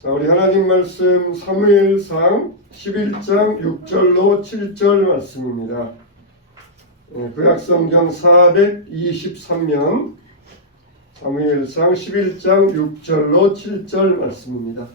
자, 우리 하나님 말씀 사무엘상 11장 6절로 7절 말씀입니다. 구약성경 423면 사무엘상 11장 6절로 7절 말씀입니다.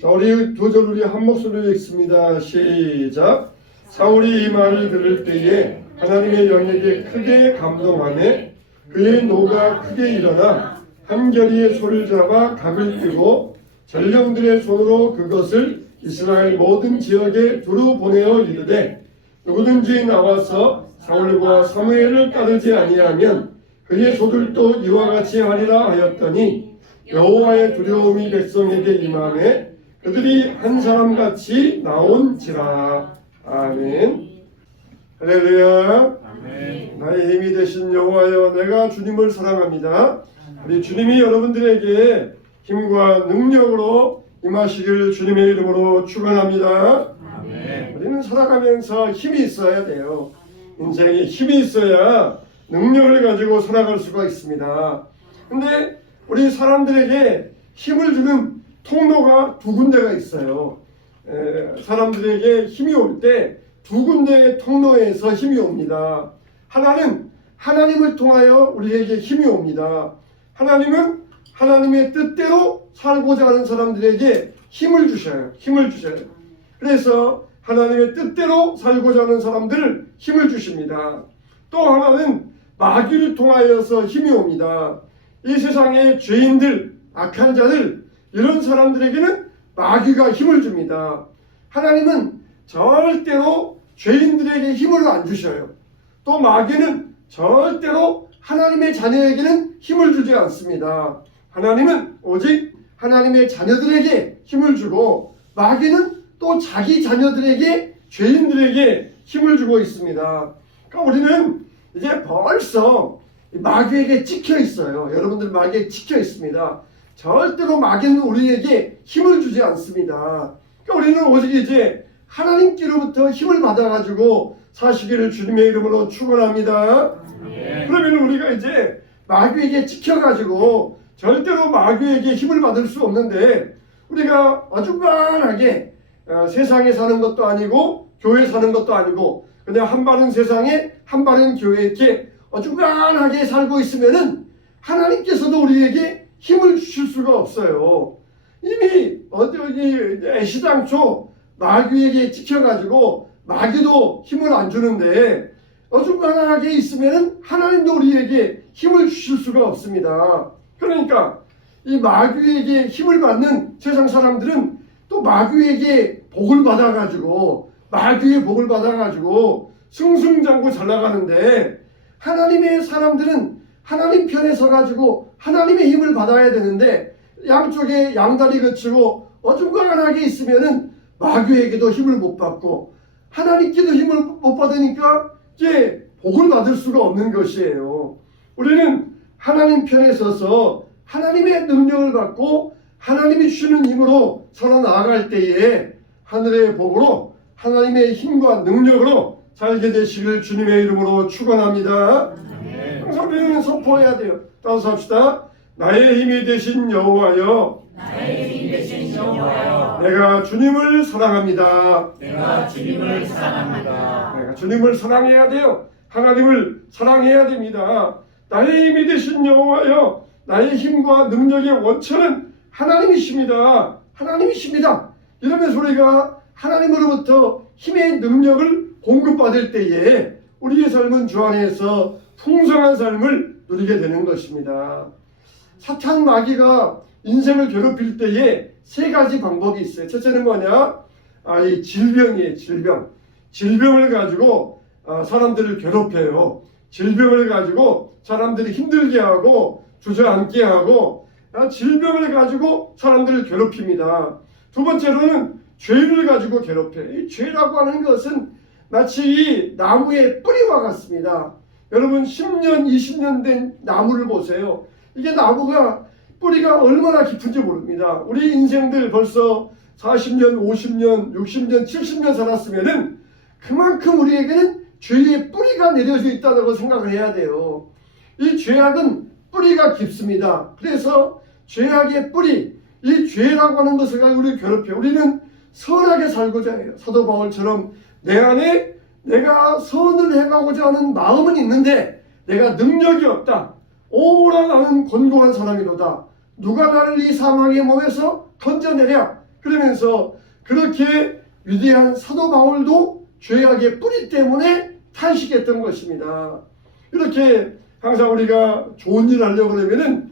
자, 우리 두 절 우리 한 목소리로 읽습니다. 시작. 사울이 이 말을 들을 때에 하나님의 영에게 크게 감동하매 그의 노가 크게 일어나 한결이의 손을 잡아 각을 끄고 전령들의 손으로 그것을 이스라엘 모든 지역에 두루 보내어 이르되 누구든지 나와서 사울과 사무엘을 따르지 아니하면 그의 소들도 이와 같이 하리라 하였더니 여호와의 두려움이 백성에게 임하매 그들이 한 사람같이 나온지라. 아멘. 할렐루야. 아멘. 나의 힘이 되신 여호와여, 내가 주님을 사랑합니다. 우리 주님이 여러분들에게 힘과 능력으로 임하시기를 주님의 이름으로 축원합니다. 아멘. 우리는 살아가면서 힘이 있어야 돼요. 인생에 힘이 있어야 능력을 가지고 살아갈 수가 있습니다. 근데 우리 사람들에게 힘을 주는 통로가 두 군데가 있어요. 사람들에게 힘이 올 때 두 군데의 통로에서 힘이 옵니다. 하나는 하나님을 통하여 우리에게 힘이 옵니다. 하나님은 하나님의 뜻대로 살고자 하는 사람들에게 힘을 주셔요. 힘을 주셔요. 그래서 하나님의 뜻대로 살고자 하는 사람들을 힘을 주십니다. 또 하나는 마귀를 통하여서 힘이 옵니다. 이 세상의 죄인들, 악한 자들, 이런 사람들에게는 마귀가 힘을 줍니다. 하나님은 절대로 죄인들에게 힘을 안 주셔요. 또 마귀는 절대로 하나님의 자녀에게는 힘을 주지 않습니다. 하나님은 오직 하나님의 자녀들에게 힘을 주고 마귀는 또 자기 자녀들에게, 죄인들에게 힘을 주고 있습니다. 그러니까 우리는 이제 벌써 마귀에게 찍혀 있어요. 여러분들 마귀에 찍혀 있습니다. 절대로 마귀는 우리에게 힘을 주지 않습니다. 그러니까 우리는 오직 이제 하나님께로부터 힘을 받아가지고 사시기를 주님의 이름으로 축원합니다. 그러면 우리가 이제 마귀에게 찍혀가지고 절대로 마귀에게 힘을 받을 수 없는데, 우리가 어중간하게 세상에 사는 것도 아니고 교회 사는 것도 아니고 그냥 한 발은 세상에 한 발은 교회에 이렇게 어중간하게 살고 있으면은 하나님께서도 우리에게 힘을 주실 수가 없어요. 이미 애시당초 마귀에게 찍혀가지고 마귀도 힘을 안 주는데 어중간하게 있으면은 하나님도 우리에게 힘을 주실 수가 없습니다. 그러니까 이 마귀에게 힘을 받는 세상 사람들은 또 마귀에게 복을 받아가지고 마귀의 복을 받아가지고 승승장구 잘 나가는데, 하나님의 사람들은 하나님 편에 서가지고 하나님의 힘을 받아야 되는데 양쪽에 양다리 거치고 어중간하게 있으면은 마귀에게도 힘을 못 받고 하나님께도 힘을 못 받으니까 이제 복을 받을 수가 없는 것이에요. 우리는 하나님 편에 서서 하나님의 능력을 받고 하나님이 주시는 힘으로 살아나갈 때에 하늘의 복으로 하나님의 힘과 능력으로 살게 되시길 주님의 이름으로 축원합니다. 항상 우리는 선포해야 돼요. 따라서 합시다. 나의 힘이 되신 여호와여, 나의 힘이 되신 여호와여, 내가 주님을 사랑합니다. 내가 주님을 사랑합니다. 내가 주님을 사랑해야 돼요. 하나님을 사랑해야 됩니다. 나의 힘이 되신 여호와여, 나의 힘과 능력의 원천은 하나님이십니다. 하나님이십니다. 이러면서 우리가 하나님으로부터 힘의 능력을 공급받을 때에 우리의 삶은 주 안에서 풍성한 삶을 누리게 되는 것입니다. 사탄 마귀가 인생을 괴롭힐 때에 세 가지 방법이 있어요. 첫째는 뭐냐? 이 질병이에요. 질병을 가지고 사람들을 괴롭혀요. 질병을 가지고 사람들이 힘들게 하고 주저앉게 하고 질병을 가지고 사람들을 괴롭힙니다. 두 번째로는 죄를 가지고 괴롭혀요. 이 죄라고 하는 것은 마치 이 나무의 뿌리와 같습니다. 여러분 10년, 20년 된 나무를 보세요. 이게 나무가 뿌리가 얼마나 깊은지 모릅니다. 우리 인생들 벌써 40년, 50년, 60년, 70년 살았으면은 그만큼 우리에게는 죄의 뿌리가 내려져 있다고 생각을 해야 돼요. 이 죄악은 뿌리가 깊습니다. 그래서 죄악의 뿌리, 이 죄라고 하는 것을 가지고 우리를 괴롭혀. 우리는 선하게 살고자 해요. 사도 바울처럼 내 안에 내가 선을 해가고자 하는 마음은 있는데 내가 능력이 없다. 오라 나는 곤고한 사람이로다. 누가 나를 이 사망의 몸에서 건져내랴. 그러면서 그렇게 위대한 사도 바울도 죄악의 뿌리 때문에 탄식했던 것입니다. 이렇게 항상 우리가 좋은 일 하려고 그러면은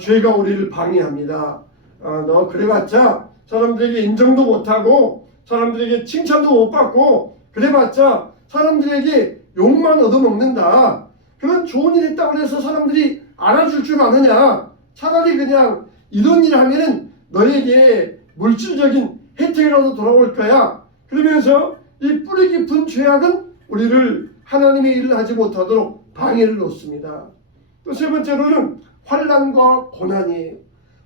죄가 우리를 방해합니다. 너 그래봤자 사람들에게 인정도 못하고 사람들에게 칭찬도 못 받고 그래봤자 사람들에게 욕만 얻어먹는다. 그런 좋은 일 했다고 해서 사람들이 알아줄 줄 아느냐. 차라리 그냥 이런 일 하면은 너에게 물질적인 혜택이라도 돌아올 거야. 그러면서 이 뿌리 깊은 죄악은 우리를 하나님의 일을 하지 못하도록 방해를 놓습니다. 또 세 번째로는 환난과 고난이에요.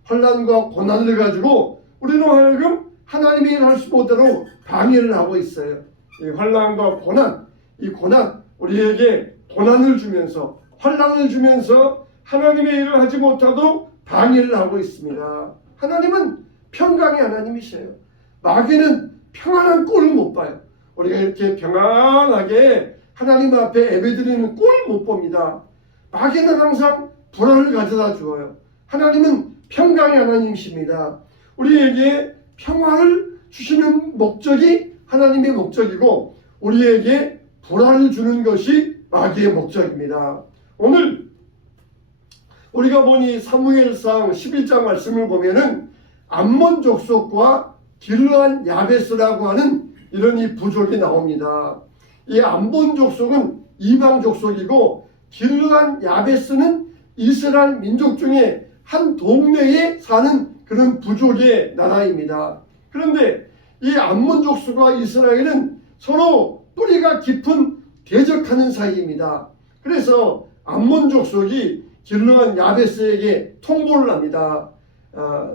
환난과 고난을 가지고 우리는 하여금 하나님의 일을 할 수 못하도록 방해를 하고 있어요. 이 환난과 고난, 이 고난 우리에게 고난을 주면서 환난을 주면서 하나님의 일을 하지 못하도록 방해를 하고 있습니다. 하나님은 평강의 하나님이셔요. 마귀는 평안한 꼴을 못 봐요. 우리가 이렇게 평안하게 하나님 앞에 예배드리는 꼴을 못 봅니다. 마귀는 항상 불안을 가져다 주어요. 하나님은 평강의 하나님이십니다. 우리에게 평화를 주시는 목적이 하나님의 목적이고 우리에게 불안을 주는 것이 마귀의 목적입니다. 오늘 우리가 보니 사무엘상 11장 말씀을 보면은 암몬 족속과 길르한 야베스라고 하는 이런 이 부족이 나옵니다. 이 암몬 족속은 이방 족속이고 길르한 야베스는 이스라엘 민족 중에 한 동네에 사는 그런 부족의 나라입니다. 그런데 이 암몬 족속과 이스라엘은 서로 뿌리가 깊은 대적하는 사이입니다. 그래서 암몬 족속이 길르한 야베스에게 통보를 합니다.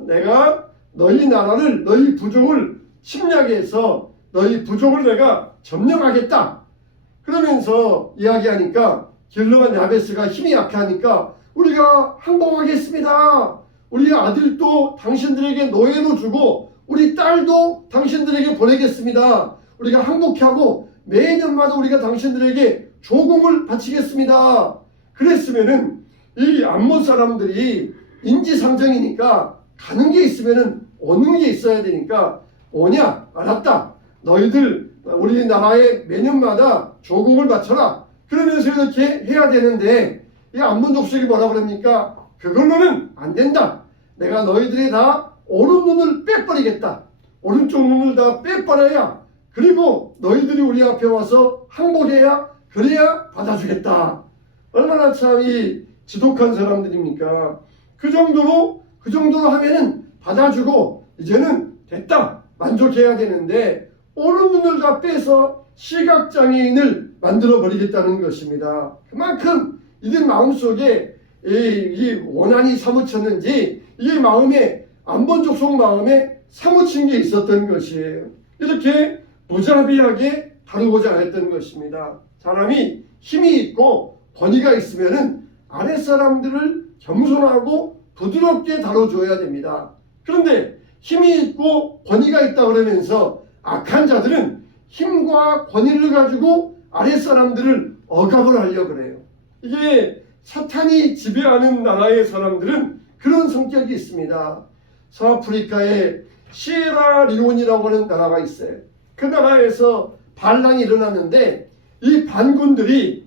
내가 너희 나라를 너희 부족을 침략해서 너희 부족을 내가 점령하겠다. 그러면서 이야기하니까 길르한 야베스가 힘이 약하니까 우리가 항복하겠습니다. 우리 아들도 당신들에게 노예로 주고 우리 딸도 당신들에게 보내겠습니다. 우리가 항복하고 매년마다 우리가 당신들에게 조공을 바치겠습니다. 그랬으면은 이 암몬 사람들이 인지상정이니까 가는 게 있으면은 오는 게 있어야 되니까 오냐? 알았다. 너희들 우리나라에 매년마다 조공을 바쳐라. 그러면서 이렇게 해야 되는데 이 암몬 족속이 뭐라 그럽니까? 그걸로는 안 된다. 내가 너희들이 다 오른 눈을 빼버리겠다. 오른쪽 눈을 다 빼버려야 그리고 너희들이 우리 앞에 와서 항복해야 그래야 받아주겠다. 얼마나 참 이 지독한 사람들입니까? 그 정도로 하면은 받아주고 이제는 됐다. 만족해야 되는데 오른 눈을 다 빼서 시각장애인을 만들어 버리겠다는 것입니다. 그만큼 이들 마음속에 이 원한이 사무쳤는지 이게 마음에 암몬 족속 마음에 사무친 게 있었던 것이에요. 이렇게 무자비하게 다루고자 했던 것입니다. 사람이 힘이 있고 권위가 있으면은 아랫사람들을 겸손하고 부드럽게 다뤄줘야 됩니다. 그런데 힘이 있고 권위가 있다 그러면서 악한 자들은 힘과 권위를 가지고 아랫사람들을 억압을 하려고 그래요. 이게 사탄이 지배하는 나라의 사람들은 그런 성격이 있습니다. 서아프리카에 시에라리온이라고 하는 나라가 있어요. 그 나라에서 반란이 일어났는데 이 반군들이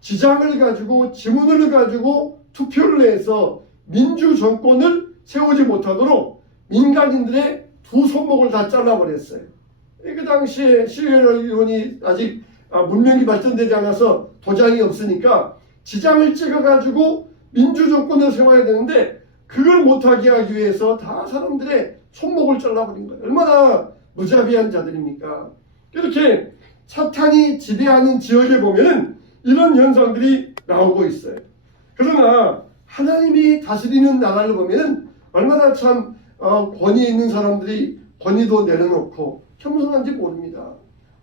지장을 가지고 지문을 가지고 투표를 해서 민주 정권을 세우지 못하도록 민간인들의 두 손목을 다 잘라버렸어요. 그 당시에 시에라리온이 아직 문명이 발전되지 않아서 도장이 없으니까 지장을 찍어가지고 민주정권을 세워야 되는데 그걸 못하게 하기 위해서 다 사람들의 손목을 잘라버린 거예요. 얼마나 무자비한 자들입니까? 이렇게 사탄이 지배하는 지역에 보면은 이런 현상들이 나오고 있어요. 그러나 하나님이 다스리는 나라를 보면은 얼마나 참 권위 있는 사람들이 권위도 내려놓고 겸손한지 모릅니다.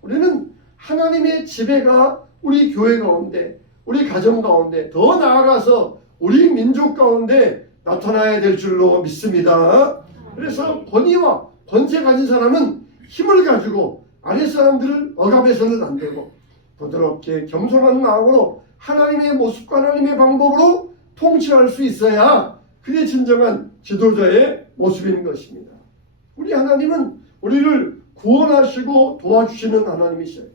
우리는 하나님의 지배가 우리 교회 가운데 우리 가정 가운데 더 나아가서 우리 민족 가운데 나타나야 될 줄로 믿습니다. 그래서 권위와 권세 가진 사람은 힘을 가지고 아랫 사람들을 억압해서는 안 되고 부드럽게 겸손한 마음으로 하나님의 모습과 하나님의 방법으로 통치할 수 있어야 그게 진정한 지도자의 모습인 것입니다. 우리 하나님은 우리를 구원하시고 도와주시는 하나님이셔요.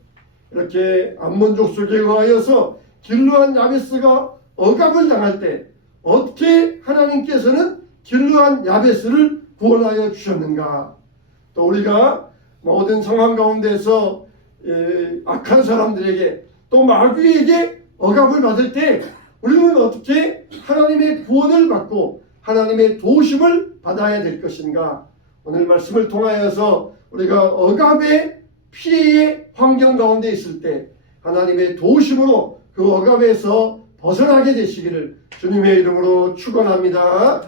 이렇게 암몬 족속에 의하여서 길르한 야베스가 억압을 당할 때 어떻게 하나님께서는 길르한 야베스를 구원하여 주셨는가? 또 우리가 모든 상황 가운데서 악한 사람들에게 또 마귀에게 억압을 받을 때 우리는 어떻게 하나님의 구원을 받고 하나님의 도우심을 받아야 될 것인가? 오늘 말씀을 통하여서 우리가 억압의 피해의 환경 가운데 있을 때 하나님의 도우심으로 그 억압에서 벗어나게 되시기를 주님의 이름으로 축원합니다.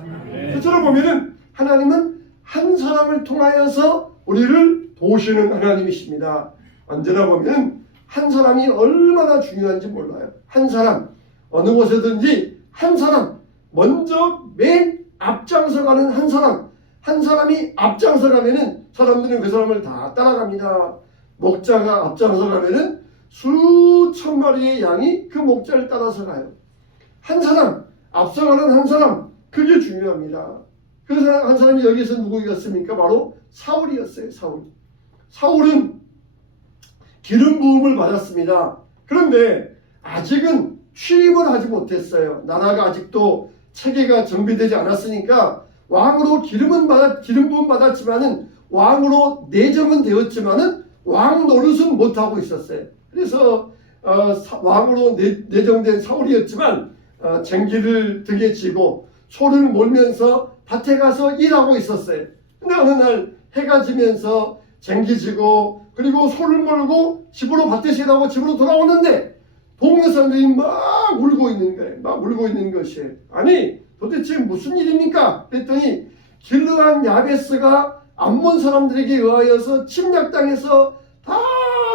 그처럼 보면은 하나님은 한 사람을 통하여서 우리를 도우시는 하나님이십니다. 언제나 보면 한 사람이 얼마나 중요한지 몰라요. 한 사람, 어느 곳에든지 한 사람, 먼저 맨 앞장서 가는 한 사람이 앞장서 가면은 사람들은 그 사람을 다 따라갑니다. 목자가 앞장서 가면은 수천 마리의 양이 그 목자를 따라서 가요. 한 사람, 앞서가는 한 사람, 그게 중요합니다. 그 사람, 한 사람이 여기서 누구였습니까? 바로 사울이었어요. 사울은 기름 부음을 받았습니다. 그런데 아직은 취임을 하지 못했어요. 나라가 아직도 체계가 정비되지 않았으니까 왕으로 기름 부음 받았지만은 왕으로 내정은 되었지만은 왕 노릇은 못하고 있었어요. 그래서 왕으로 내정된 사울이었지만 쟁기를 등에 지고 소를 몰면서 밭에 가서 일하고 있었어요. 근데 어느 날 해가 지면서 쟁기 지고 그리고 소를 몰고 집으로 밭에서 일하고 집으로 돌아오는데 동네 사람들이 막 울고 있는 거예요. 막 울고 있는 것이에요. 아니 도대체 무슨 일입니까? 그랬더니 길르한 야베스가 암몬 사람들에게 의하여서 침략당해서 다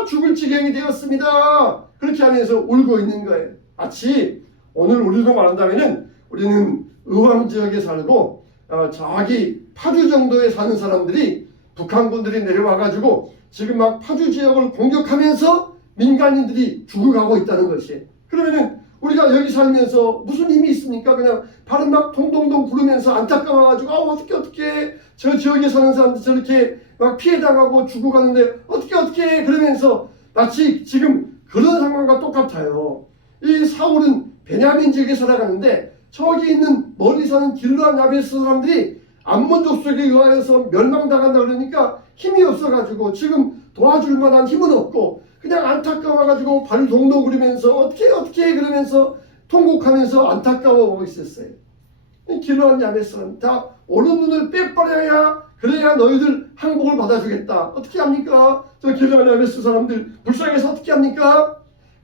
죽을 지경이 되었습니다. 그렇게 하면서 울고 있는 거예요. 마치 오늘 우리로 말한다면은 우리는 의왕 지역에 살고 저기 파주 정도에 사는 사람들이 북한군들이 내려와가지고 지금 막 파주 지역을 공격하면서 민간인들이 죽어가고 있다는 것이에요. 그러면은 우리가 여기 살면서 무슨 힘이 있습니까? 그냥 발은 막 동동동 구르면서 안타까워가지고 어떻게 저 지역에 사는 사람들 저렇게 막 피해당하고 죽어가는데 어떻게 그러면서 마치 지금 그런 상황과 똑같아요. 이 사울은 베냐민 지역에 살아가는데 저기 있는 멀리 사는 길르한 야베스 사람들이 암몬 족속에 의하여서 멸망당한다 그러니까 힘이 없어가지고 지금 도와줄 만한 힘은 없고 그냥 안타까워가지고 발 동동 구르면서 어떻게 그러면서 통곡하면서 안타까워하고 있었어요. 길르한 야베스는 다 오른 눈을 빼버려야 그래야 너희들 항복을 받아주겠다. 어떻게 합니까? 저 길르한 야베스 사람들 불쌍해서 어떻게 합니까?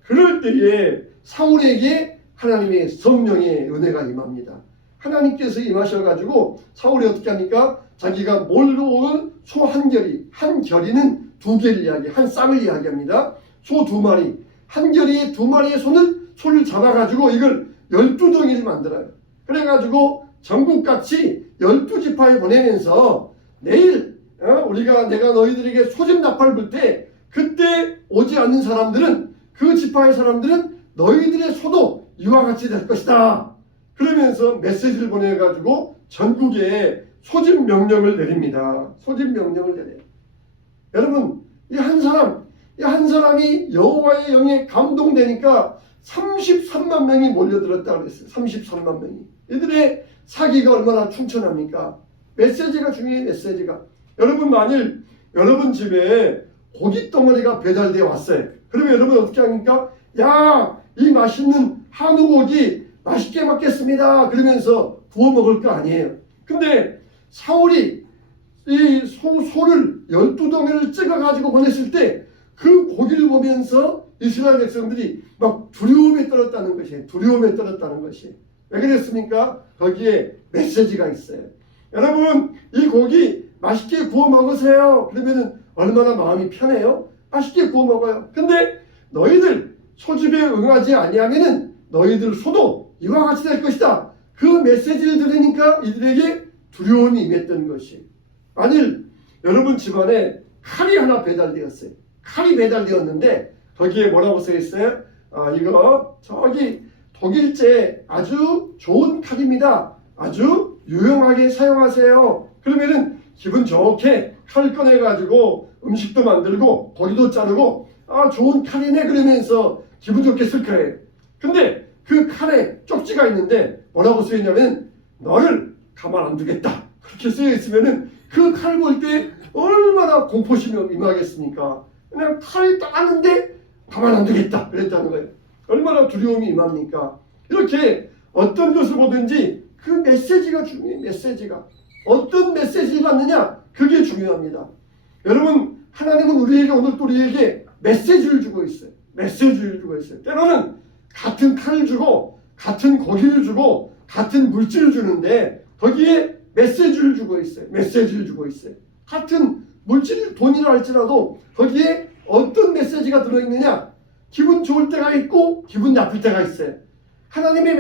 그럴 때에 사울에게 하나님의 성령의 은혜가 임합니다. 하나님께서 임하셔가지고 사울이 어떻게 합니까? 자기가 몰려온 소 한 결이, 한 결이는 두 개를 한 쌍을 이야기합니다. 소 두 마리, 한 결이에 두 마리의 소를 잡아가지고 이걸 12덩이를 만들어요. 그래가지고 전국같이 12지파에 보내면서 내일 내가 너희들에게 소집 나팔 불 때 그때 오지 않는 사람들은 그 지파의 사람들은 너희들의 소도 이와 같이 될 것이다. 그러면서 메시지를 보내가지고 전국에 소집 명령을 내립니다. 소집 명령을 내려요. 여러분 이 한 사람이 여호와의 영에 감동되니까 33만 명이 몰려들었다고 그랬어요. 33만 명이. 이들의 사기가 얼마나 충천합니까? 메시지가 중요해요. 메시지가. 여러분 만일 여러분 집에 고기 덩어리가 배달되어 왔어요. 그러면 여러분 어떻게 합니까? 야, 이 맛있는 한우 고기 맛있게 먹겠습니다. 그러면서 구워 먹을 거 아니에요. 근데 사울이 이 소를 12덩이를 찍어가지고 보냈을 때 그 고기를 보면서 이스라엘 백성들이 막 두려움에 떨었다는 것이에요. 두려움에 떨었다는 것이. 왜 그랬습니까? 거기에 메시지가 있어요. 여러분 이 고기 맛있게 구워 먹으세요. 그러면은 얼마나 마음이 편해요? 맛있게 구워 먹어요. 근데 너희들 소집에 응하지 아니하면은 너희들 소도 이와 같이 될 것이다. 그 메시지를 들으니까 이들에게 두려움이 임했던 것이, 만일 여러분 집안에 칼이 하나 배달되었어요. 칼이 배달되었는데 거기에 뭐라고 써 있어요? 이거 저기 독일제 아주 좋은 칼입니다. 아주 유용하게 사용하세요. 그러면은 기분 좋게 칼 꺼내가지고 음식도 만들고 고기도 자르고 좋은 칼이네 그러면서 기분 좋게 쓸 거예요. 근데 그 칼에 쪽지가 있는데 뭐라고 쓰여있냐면 너를 가만 안 두겠다. 그렇게 쓰여 있으면은 그 칼 볼 때 얼마나 공포심이 임하겠습니까? 그냥 칼이 따는데 가만 안 두겠다 그랬다는 거예요. 얼마나 두려움이 임합니까? 이렇게 어떤 것을 보든지 그 메시지가 중요해요. 메시지가 어떤 메시지를 받느냐, 그게 중요합니다. 여러분, 하나님은 우리에게, 오늘 또 우리에게 메시지를 주고 있어요. 메시지를 주고 있어요. 때로는 같은 칼을 주고 같은 고기를 주고 같은 물질을 주는데 거기에 메시지를 주고 있어요. 메시지를 주고 있어요. 같은 물질, 돈이라 할지라도 거기에 어떤 메시지가 들어있느냐, 기분 좋을 때가 있고 기분 나쁠 때가 있어요. 하나님의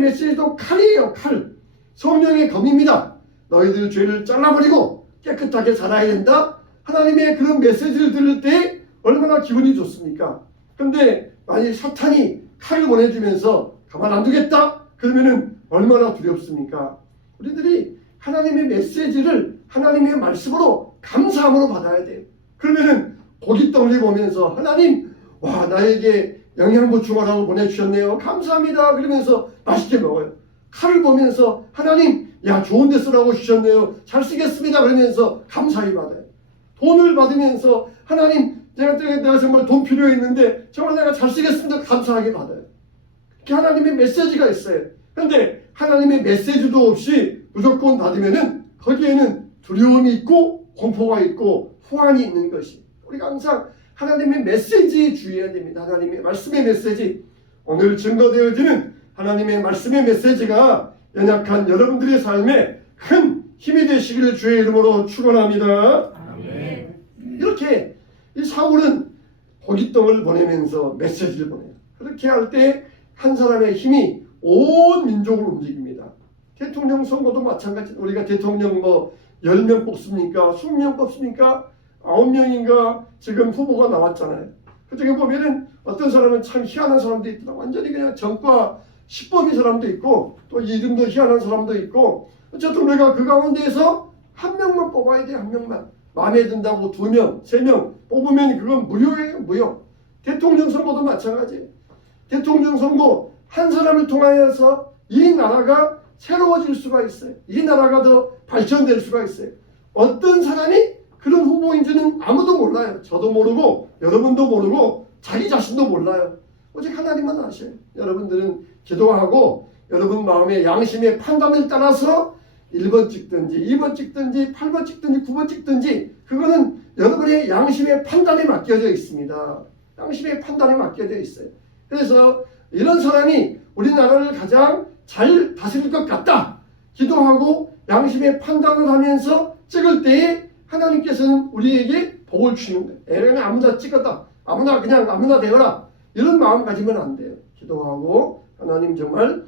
메시지도 칼이에요. 칼. 성령의 검입니다. 너희들 죄를 잘라버리고 깨끗하게 살아야 된다. 하나님의 그런 메시지를 들을 때 얼마나 기분이 좋습니까? 그런데 만일 사탄이 칼을 보내주면서 가만 안 두겠다? 그러면은 얼마나 두렵습니까? 우리들이 하나님의 메시지를 하나님의 말씀으로 감사함으로 받아야 돼요. 그러면은 고깃덩어리 보면서 하나님, 와, 나에게 영양 보충하라고 보내주셨네요. 감사합니다. 그러면서 맛있게 먹어요. 칼을 보면서 하나님, 야, 좋은 데 쓰라고 주셨네요. 잘 쓰겠습니다. 그러면서 감사히 받아요. 돈을 받으면서 하나님, 내가 정말 돈 필요했는데 정말 내가 잘 쓰겠습니다. 감사하게 받아요. 그렇게 하나님의 메시지가 있어요. 그런데 하나님의 메시지도 없이 무조건 받으면은 거기에는 두려움이 있고 공포가 있고 후환이 있는 것이, 우리가 항상 하나님의 메시지에 주의해야 됩니다. 하나님의 말씀의 메시지, 오늘 증거되어지는 하나님의 말씀의 메시지가 연약한 여러분들의 삶에 큰 힘이 되시기를 주의 이름으로 축원합니다. 아멘. 이렇게 이 사울은 고깃덩을 보내면서 메시지를 보내요. 그렇게 할 때 한 사람의 힘이 온 민족을 움직입니다. 대통령 선거도 마찬가지. 우리가 대통령 10명 뽑습니까? 20명 뽑습니까? 9명인가 지금 후보가 나왔잖아요. 그중에 보면은 어떤 사람은 참 희한한 사람도 있더라. 완전히 그냥 정과 시범인 사람도 있고 또 이름도 희한한 사람도 있고, 어쨌든 우리가 그 가운데에서 한 명만 뽑아야 돼. 한 명만. 마음에 든다고 2명, 3명 뽑으면 그건 무효예요. 무효. 대통령 선거도 마찬가지예요. 대통령 선거 한 사람을 통하여서 이 나라가 새로워질 수가 있어요. 이 나라가 더 발전될 수가 있어요. 어떤 사람이 그런 후보인지는 아무도 몰라요. 저도 모르고 여러분도 모르고 자기 자신도 몰라요. 오직 하나님만 아셔요. 여러분들은 기도하고 여러분 마음의 양심의 판단을 따라서 1번 찍든지 2번 찍든지 8번 찍든지 9번 찍든지 그거는 여러분의 양심의 판단에 맡겨져 있습니다. 양심의 판단에 맡겨져 있어요. 그래서 이런 사람이 우리나라를 가장 잘 다스릴 것 같다. 기도하고 양심의 판단을 하면서 찍을 때에 하나님께서는 우리에게 복을 주시는 거예요. 그냥 아무나 찍었다. 아무나 되어라. 이런 마음 가지면 안 돼요. 기도하고 하나님 정말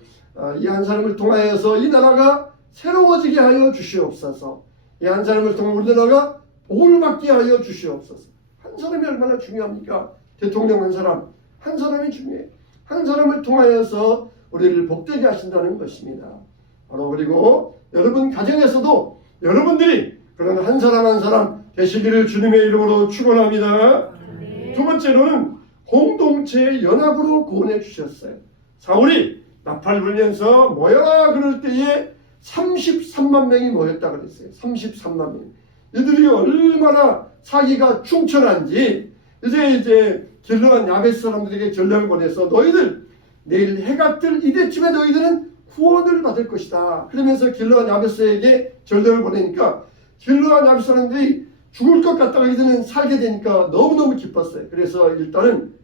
이 한 사람을 통하여서 이 나라가 새로워지게 하여 주시옵소서. 이 한 사람을 통해 우리나라가 복을 받게 하여 주시옵소서. 한 사람이 얼마나 중요합니까? 대통령 한 사람이 중요해요. 한 사람을 통하여서 우리를 복되게 하신다는 것입니다. 바로 그리고 여러분 가정에서도 여러분들이 그런 한 사람 되시기를 주님의 이름으로 축원합니다. 두 번째로는 공동체의 연합으로 구원해 주셨어요. 사울이 나팔 불면서 모여라 그럴 때에 33만 명이 모였다 그랬어요. 33만 명. 이들이 얼마나 사기가 충천한지 이제 길르한 야베스 사람들에게 전령을 보내서 너희들 내일 해가 뜰 이때쯤에 너희들은 구원을 받을 것이다. 그러면서 길르한 야베스에게 전령을 보내니까 길르한 야베스 사람들이 죽을 것 같다가 이들은 살게 되니까 너무너무 기뻤어요. 그래서 일단은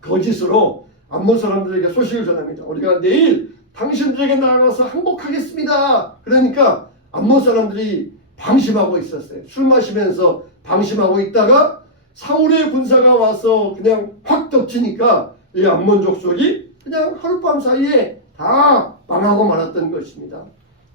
거짓으로 암몬 사람들에게 소식을 전합니다. 우리가 내일 당신들에게 나아가서 항복하겠습니다. 그러니까 암몬 사람들이 방심하고 있었어요. 술 마시면서 방심하고 있다가 사울의 군사가 와서 그냥 확 덮치니까 이 암몬 족속이 그냥 하룻밤 사이에 다 망하고 말았던 것입니다.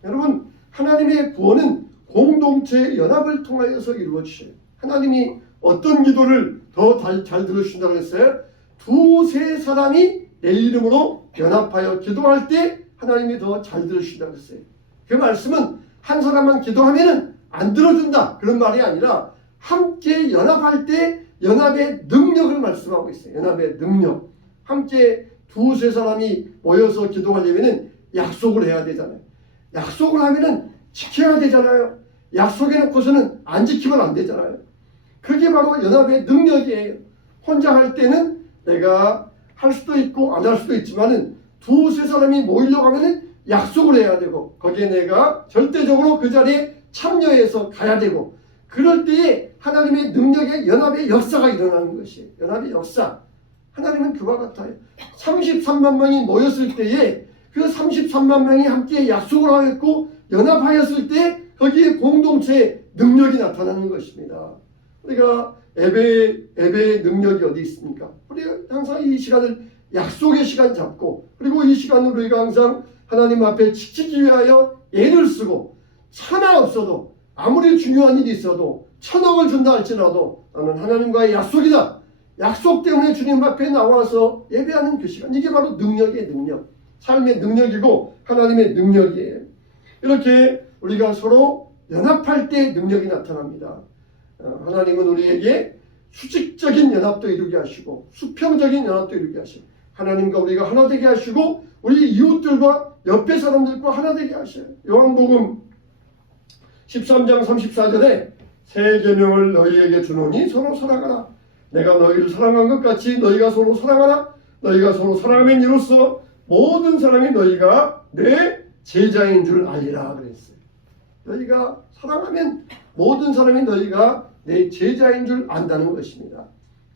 여러분, 하나님의 구원은 공동체 연합을 통하여서 이루어지셔요. 하나님이 어떤 기도를 더 잘 들어주신다고 했어요? 두세 사람이 내 이름으로 연합하여 기도할 때 하나님이 더 잘 들어주신다고 했어요. 그 말씀은 한 사람만 기도하면은 안 들어준다 그런 말이 아니라 함께 연합할 때 연합의 능력을 말씀하고 있어요. 연합의 능력. 함께 두세 사람이 모여서 기도하려면은 약속을 해야 되잖아요. 약속을 하면은 지켜야 되잖아요. 약속해놓고서는 안 지키면 안 되잖아요. 그게 바로 연합의 능력이에요. 혼자 할 때는 내가 할 수도 있고 안 할 수도 있지만은 두세 사람이 모이려고 하면은 약속을 해야 되고 거기에 내가 절대적으로 그 자리에 참여해서 가야 되고 그럴 때에 하나님의 능력의 연합의 역사가 일어나는 것이에요. 연합의 역사. 하나님은 그와 같아요. 33만 명이 모였을 때에 그 33만 명이 함께 약속을 하였고 연합하였을 때 거기에 공동체의 능력이 나타나는 것입니다. 우리가 예배의 능력이 어디 있습니까? 우리가 항상 이 시간을 약속의 시간 잡고 그리고 이 시간을 우리가 항상 하나님 앞에 지키기 위하여 애를 쓰고 하나 없어도 아무리 중요한 일이 있어도 1,000억을 준다 할지라도 나는 하나님과의 약속이다. 약속 때문에 주님 앞에 나와서 예배하는 그 시간. 이게 바로 능력의 능력. 삶의 능력이고 하나님의 능력이에요. 이렇게 우리가 서로 연합할 때 능력이 나타납니다. 하나님은 우리에게 수직적인 연합도 이루게 하시고 수평적인 연합도 이루게 하시고 하나님과 우리가 하나 되게 하시고 우리 이웃들과 옆에 사람들과 하나 되게 하셔요. 요한복음 13장 34절에 새 계명을 너희에게 주노니 서로 사랑하라. 내가 너희를 사랑한 것 같이 너희가 서로 사랑하라. 너희가 서로 사랑하면 이로써 모든 사람이 너희가 내 제자인 줄 알리라 그랬어요. 너희가 사랑하면 모든 사람이 너희가 내 제자인 줄 안다는 것입니다.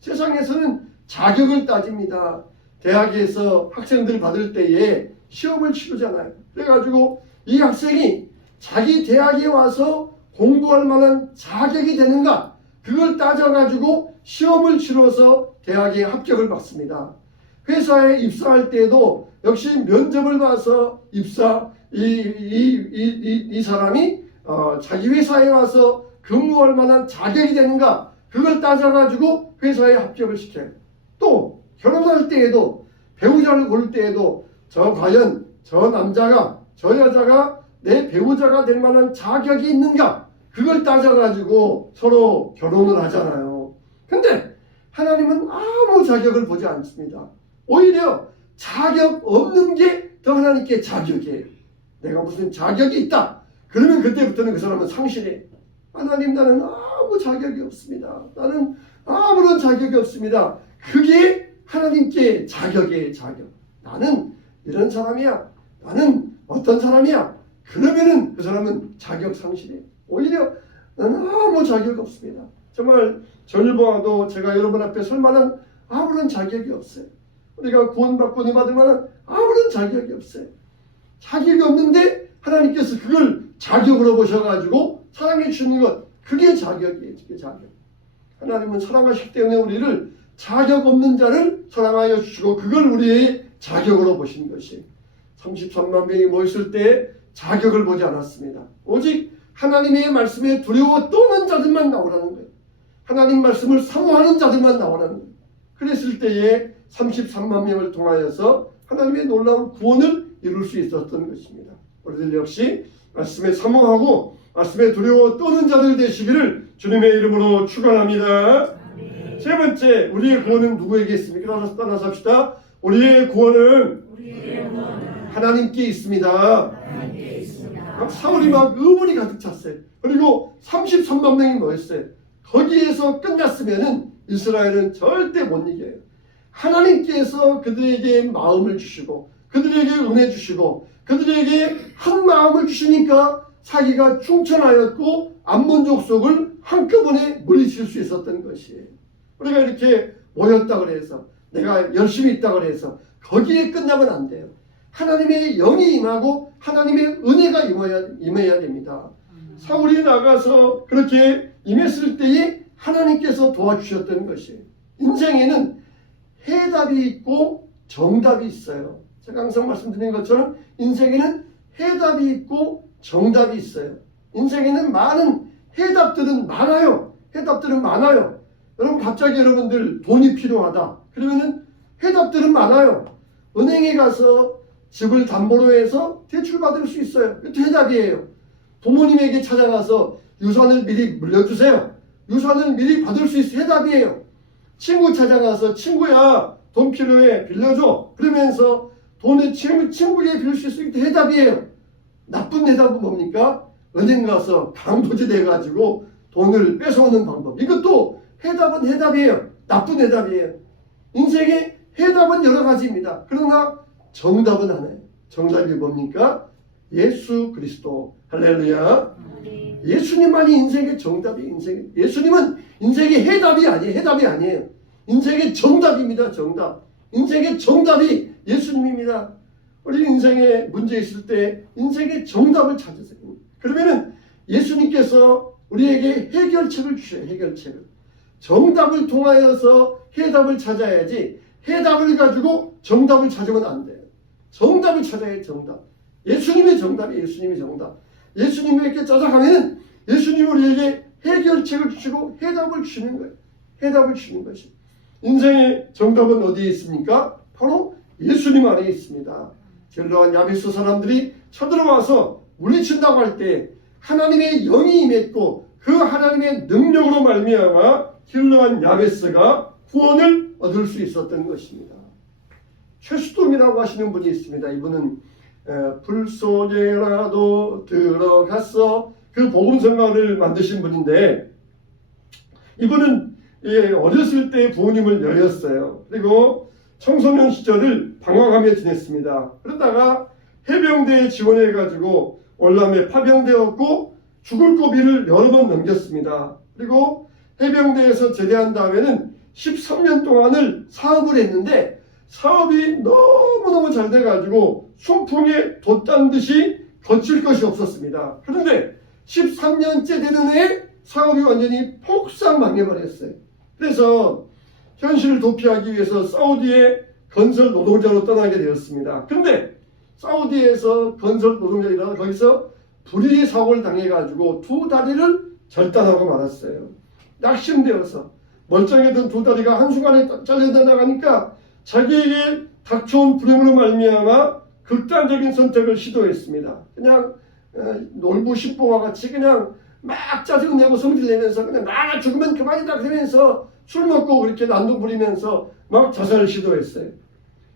세상에서는 자격을 따집니다. 대학에서 학생들 받을 때에 시험을 치르잖아요. 그래가지고 이 학생이 자기 대학에 와서 공부할 만한 자격이 되는가 그걸 따져가지고 시험을 치러서 대학에 합격을 받습니다. 회사에 입사할 때도 역시 면접을 봐서 이 사람이 자기 회사에 와서 근무할 만한 자격이 되는가 그걸 따져가지고 회사에 합격을 시켜요. 또 결혼할 때에도 배우자를 고를 때에도 과연 저 남자가 저 여자가 내 배우자가 될 만한 자격이 있는가 그걸 따져가지고 서로 결혼을 하잖아요. 근데 하나님은 아무 자격을 보지 않습니다. 오히려 자격 없는 게 더 하나님께 자격이에요. 내가 무슨 자격이 있다 그러면 그때부터는 그 사람은 상실해. 하나님 나는 아무 자격이 없습니다. 나는 아무런 자격이 없습니다. 그게 하나님께 자격이에요. 자격. 나는 이런 사람이야. 나는 어떤 사람이야. 그러면은 그 사람은 자격 상실해. 오히려 나는 아무 자격 없습니다. 정말 저를 보아도 제가 여러분 앞에 설 만한 아무런 자격이 없어요. 우리가 구원받고 받을 만한 아무런 자격이 없어요. 자격이 없는데 하나님께서 그걸 자격으로 보셔가지고 사랑해 주시는 것 그게 자격이에요. 그게 자격. 하나님은 사랑하시기 때문에 우리를 자격 없는 자를 사랑하여 주시고 그걸 우리의 자격으로 보신 것이 33만 명이 모였을 때 자격을 보지 않았습니다. 오직 하나님의 말씀에 두려워 떠는 자들만 나오라는 거예요. 하나님 말씀을 사모하는 자들만 나오라는 거예요. 그랬을 때에 33만 명을 통하여서 하나님의 놀라운 구원을 이룰 수 있었던 것입니다. 우리들 역시 말씀에 사모하고 말씀에 두려워 떠는 자들 되시기를 주님의 이름으로 축원합니다. 세 번째, 우리의 구원은 누구에게 있습니까? 따라서 합시다. 우리의 구원은 하나님께 있습니다. 사울이 막 의문이 가득 찼어요. 그리고 33만 명이 모였어요. 거기에서 끝났으면은 이스라엘은 절대 못 이겨요. 하나님께서 그들에게 마음을 주시고 그들에게 은혜 주시고 그들에게 한 마음을 주시니까 사기가 충천하였고 암몬 족속을 한꺼번에 물리칠 수 있었던 것이에요. 우리가 이렇게 모였다 그래서 내가 열심히 있다 그래서 거기에 끝나면 안 돼요. 하나님의 영이 임하고 하나님의 은혜가 임해야 됩니다. 사울이 나가서 그렇게 임했을 때에 하나님께서 도와주셨던 것이에요. 인생에는 해답이 있고 정답이 있어요. 제가 항상 말씀드린 것처럼 인생에는 해답이 있고 정답이 있어요. 인생에는 많은 해답들은 많아요. 해답들은 많아요. 여러분 갑자기 여러분들 돈이 필요하다. 그러면은 해답들은 많아요. 은행에 가서 집을 담보로 해서 대출 받을 수 있어요. 그것도 해답이에요. 부모님에게 찾아가서 유산을 미리 물려주세요. 유산을 미리 받을 수 있어요. 해답이에요. 친구 찾아가서 친구야 돈 필요해 빌려줘. 그러면서 돈을 친구에게 빌릴 수 있을 때 해답이에요. 나쁜 해답은 뭡니까? 은행 가서 강도지 돼가지고 돈을 뺏어오는 방법. 이것도 해답은 해답이에요. 나쁜 해답이에요. 인생의 해답은 여러 가지입니다. 그러나 정답은 하나예요. 정답이 뭡니까? 예수 그리스도. 할렐루야. 예수님만이 인생의 정답이 예수님은 인생의 해답이 아니에요. 해답이 아니에요. 인생의 정답입니다. 정답. 인생의 정답이 예수님입니다. 우리 인생에 문제 있을 때 인생의 정답을 찾으세요. 그러면은 예수님께서 우리에게 해결책을 주셔요. 해결책을. 정답을 통하여서 해답을 찾아야지 해답을 가지고 정답을 찾으면 안 돼요. 정답을 찾아야 정답. 예수님의 정답이 예수님의 정답. 예수님에게 찾아가면 예수님이 우리에게 해결책을 주시고 해답을 주시는 거예요. 해답을 주시는 것이. 인생의 정답은 어디에 있습니까? 바로 예수님 안에 있습니다. 게르르한 야베스 사람들이 쳐들어와서 물리친다고 할 때 하나님의 영이 임했고 그 하나님의 능력으로 말미암아 게르르한 야베스가 구원을 얻을 수 있었던 것입니다. 최수동이라고 하시는 분이 있습니다. 이분은 불 속에라도 들어갔어 그 복음성가를 만드신 분인데 이분은 어렸을 때 부모님을 열렸어요. 그리고 청소년 시절을 방황하며 지냈습니다. 그러다가 해병대에 지원해가지고 월남에 파병되었고 죽을 고비를 여러 번 넘겼습니다. 그리고 해병대에서 제대한 다음에는 13년 동안을 사업을 했는데 사업이 너무너무 잘 돼가지고 순풍에 돛단 듯이 거칠 것이 없었습니다. 그런데 13년째 되는 해에 사업이 완전히 폭삭 망해버렸어요. 그래서 현실을 도피하기 위해서 사우디에 건설 노동자로 떠나게 되었습니다. 그런데 사우디에서 건설 노동자이라 거기서 불의의 사고를 당해가지고 두 다리를 절단하고 말았어요. 낙심되어서 멀쩡했던 두 다리가 한순간에 잘려 나가니까 자기에게 닥쳐온 불행으로 말미암아 극단적인 선택을 시도했습니다. 그냥 놀부십보와 같이 그냥 막 짜증내고 성질내면서 그냥 나 죽으면 그만이다 그러면서 술 먹고 그렇게 난동 부리면서 막 자살을 시도했어요.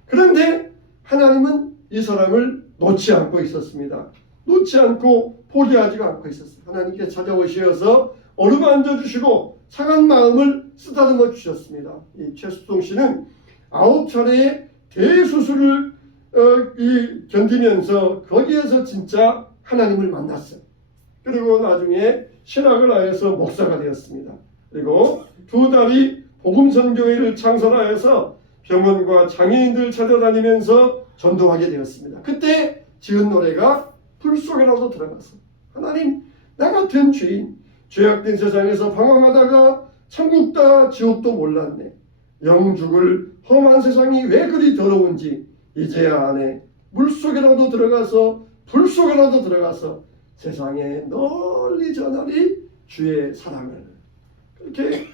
그런데 하나님은 이 사람을 놓지 않고 있었습니다. 놓지 않고 포기하지 않고 있었어요. 하나님께 찾아오셔서 어루만져 주시고 상한 마음을 쓰다듬어 주셨습니다. 이 최수동 씨는 9차례의 대수술을 견디면서 거기에서 진짜 하나님을 만났어요. 그리고 나중에 신학을 하여서 목사가 되었습니다. 그리고 두 달이 복음선교회를 창설하여서 병원과 장애인들 찾아다니면서 전도하게 되었습니다. 그때 지은 노래가 불 속에라도 들어가서 하나님 나 같은 죄인 죄악된 세상에서 방황하다가 천국다 지옥도 몰랐네. 영죽을 험한 세상이 왜 그리 더러운지 이제야 아네. 물속에라도 들어가서 불 속에라도 들어가서 세상에 널리 전하리 주의 사랑을. 그렇게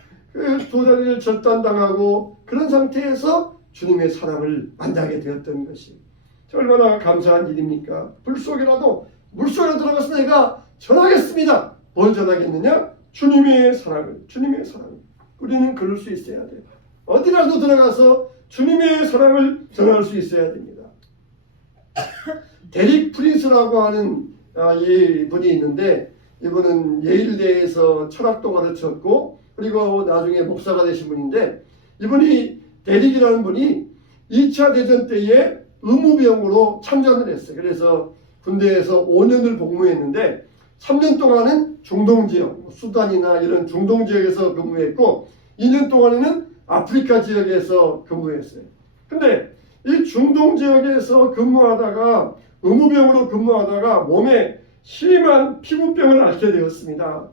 두 다리를 절단당하고 그런 상태에서 주님의 사랑을 만나게 되었던 것이 얼마나 감사한 일입니까? 불 속이라도 물 속에 들어가서 내가 전하겠습니다. 뭘 전하겠느냐? 주님의 사랑을. 주님의 사랑을. 우리는 그럴 수 있어야 돼요. 어디라도 들어가서 주님의 사랑을 전할 수 있어야 됩니다. 데릭 프린스라고 하는 이분이 있는데 이분은 예일대에서 철학도 가르쳤고 그리고 나중에 목사가 되신 분인데 이분이 데릭이라는 분이 2차 대전 때에 의무병으로 참전을 했어요. 그래서 군대에서 5년을 복무했는데 3년 동안은 중동지역, 수단이나 이런 중동지역에서 근무했고 2년 동안에는 아프리카 지역에서 근무했어요. 근데 이 중동지역에서 근무하다가 의무병으로 근무하다가 몸에 심한 피부병을 앓게 되었습니다.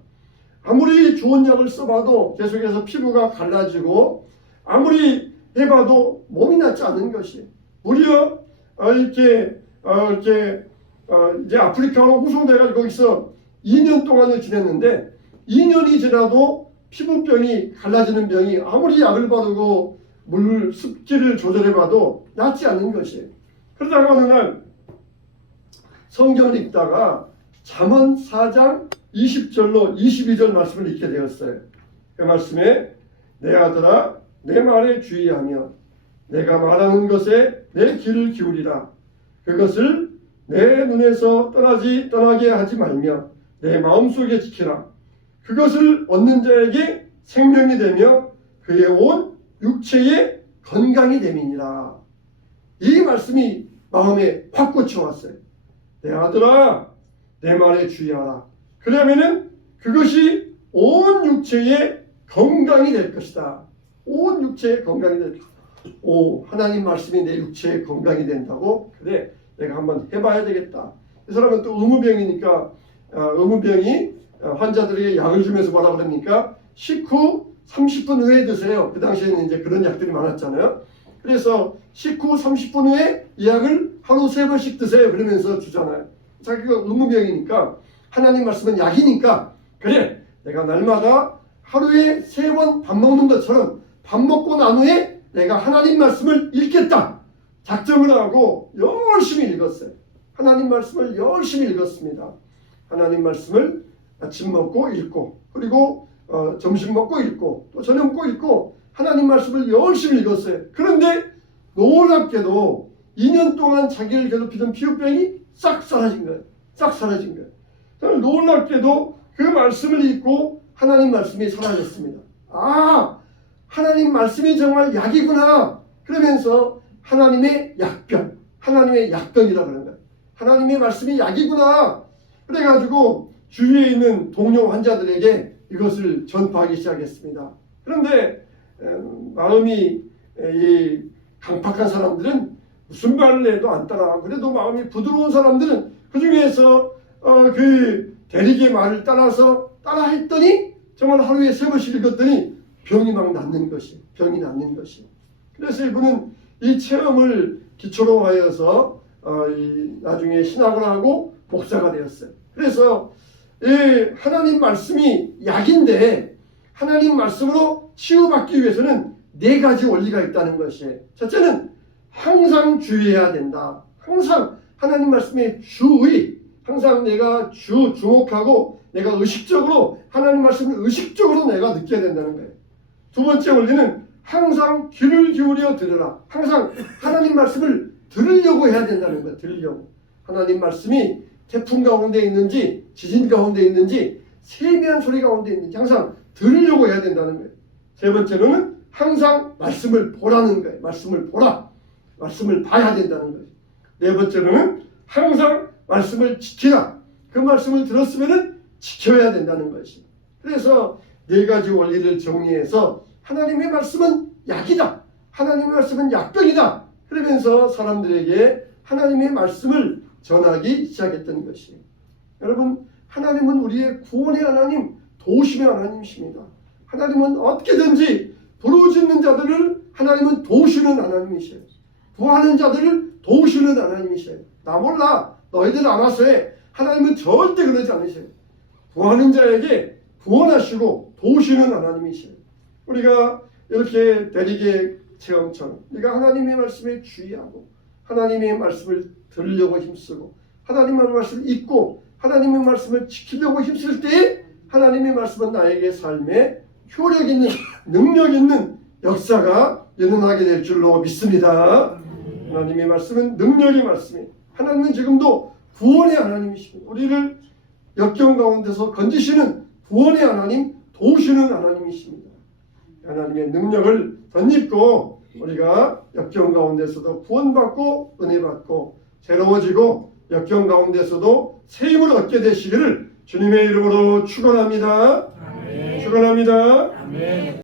아무리 좋은 약을 써봐도 계속해서 피부가 갈라지고 아무리 해봐도 몸이 낫지 않는 것이 무려 이제 아프리카로 후송돼가지고 거기서 2년 동안을 지냈는데 2년이 지나도 피부병이 갈라지는 병이 아무리 약을 바르고 물 습기를 조절해봐도 낫지 않는 것이. 그러다가 어느 날 성경을 읽다가 잠언 4장 20절로 22절 말씀을 읽게 되었어요. 그 말씀에 내 아들아 내 말에 주의하며 내가 말하는 것에 내 귀를 기울이라. 그것을 내 눈에서 떠나게 하지 말며 내 마음속에 지키라. 그것을 얻는 자에게 생명이 되며 그의 온 육체의 건강이 됨이니라. 이 말씀이 마음에 확 꽂혀왔어요. 내 아들아 내 말에 주의하라. 그러면은 그것이 온 육체의 건강이 될 것이다. 온 육체의 건강이 될 것이다. 오, 하나님 말씀이 내 육체의 건강이 된다고? 그래, 내가 한번 해봐야 되겠다. 이 사람은 또 의무병이니까 의무병이 환자들에게 약을 주면서 뭐라 그럽니까? 식후 30분 후에 드세요. 그 당시에는 이제 그런 약들이 많았잖아요. 그래서 식후 30분 후에 이 약을 하루 3번씩 드세요. 그러면서 주잖아요. 자기가 의무병이니까 하나님 말씀은 약이니까 그래, 내가 날마다 하루에 3번 밥 먹는 것처럼 밥 먹고 난 후에 내가 하나님 말씀을 읽겠다. 작정을 하고 열심히 읽었어요. 하나님 말씀을 열심히 읽었습니다. 하나님 말씀을 아침 먹고 읽고 그리고 점심 먹고 읽고 또 저녁 먹고 읽고 하나님 말씀을 열심히 읽었어요. 그런데 놀랍게도 2년 동안 자기를 괴롭히던 피부병이 싹 사라진 거예요. 싹 사라진 거예요. 저는 놀랍게도 그 말씀을 읽고 하나님 말씀이 사라졌습니다. 아, 하나님 말씀이 정말 약이구나. 그러면서 하나님의 약병, 하나님의 약병이라 그런 거예요. 하나님의 말씀이 약이구나. 그래가지고 주위에 있는 동료 환자들에게 이것을 전파하기 시작했습니다. 그런데 마음이 강팍한 사람들은 무슨 말을 해도 안 따라. 그래도 마음이 부드러운 사람들은 그 중에서 그 대리기의 말을 따라 했더니 정말 하루에 3번씩 읽었더니 병이 막 낫는 것이. 그래서 이분은 이 체험을 기초로 하여서 나중에 신학을 하고 목사가 되었어요. 그래서 하나님 말씀이 약인데 하나님 말씀으로 치유받기 위해서는 4가지 원리가 있다는 것이에요. 첫째는 항상 주의해야 된다. 항상 하나님 말씀에 주의, 항상 내가 주목하고 내가 의식적으로 하나님 말씀을 의식적으로 내가 느껴야 된다는 거예요. 2번째 원리는 항상 귀를 기울여 들으라. 항상 하나님 말씀을 들으려고 해야 된다는 거예요. 들으려고. 하나님 말씀이 태풍 가운데 있는지 지진 가운데 있는지 세미한 소리 가운데 있는지 항상 들으려고 해야 된다는 거예요. 3번째로는 항상 말씀을 보라는 거예요. 말씀을 보라. 말씀을 봐야 된다는 거예요. 4번째로는 항상 말씀을 지키라. 그 말씀을 들었으면 지켜야 된다는 것이. 그래서 4가지 원리를 정리해서 하나님의 말씀은 약이다. 하나님의 말씀은 약병이다. 그러면서 사람들에게 하나님의 말씀을 전하기 시작했던 것이에요. 여러분, 하나님은 우리의 구원의 하나님, 도우심의 하나님이십니다. 하나님은 어떻게든지 부르짖는 자들을 하나님은 도우시는 하나님이셔요. 구하는 자들을 도우시는 하나님이셔요. 나 몰라, 너희들 알아서 해. 하나님은 절대 그러지 않으셔요. 구하는 자에게 구원하시고 도우시는 하나님이셔요. 우리가 이렇게 대리기의 체험처럼 우리가 하나님의 말씀에 주의하고 하나님의 말씀을 들으려고 힘쓰고 하나님의 말씀을 읽고 하나님의 말씀을 지키려고 힘쓸 때에 하나님의 말씀은 나에게 삶에 효력 있는 능력 있는 역사가 일어나게 될 줄로 믿습니다. 하나님의 말씀은 능력의 말씀이에요. 하나님은 지금도 구원의 하나님이십니다. 우리를 역경 가운데서 건지시는 구원의 하나님, 도우시는 하나님이십니다. 하나님의 능력을 덧입고 우리가 역경 가운데서도 구원받고 은혜받고 새로워지고 역경 가운데서도 새 힘을 얻게 되시기를 주님의 이름으로 축원합니다. 아멘. 축원합니다. 아멘.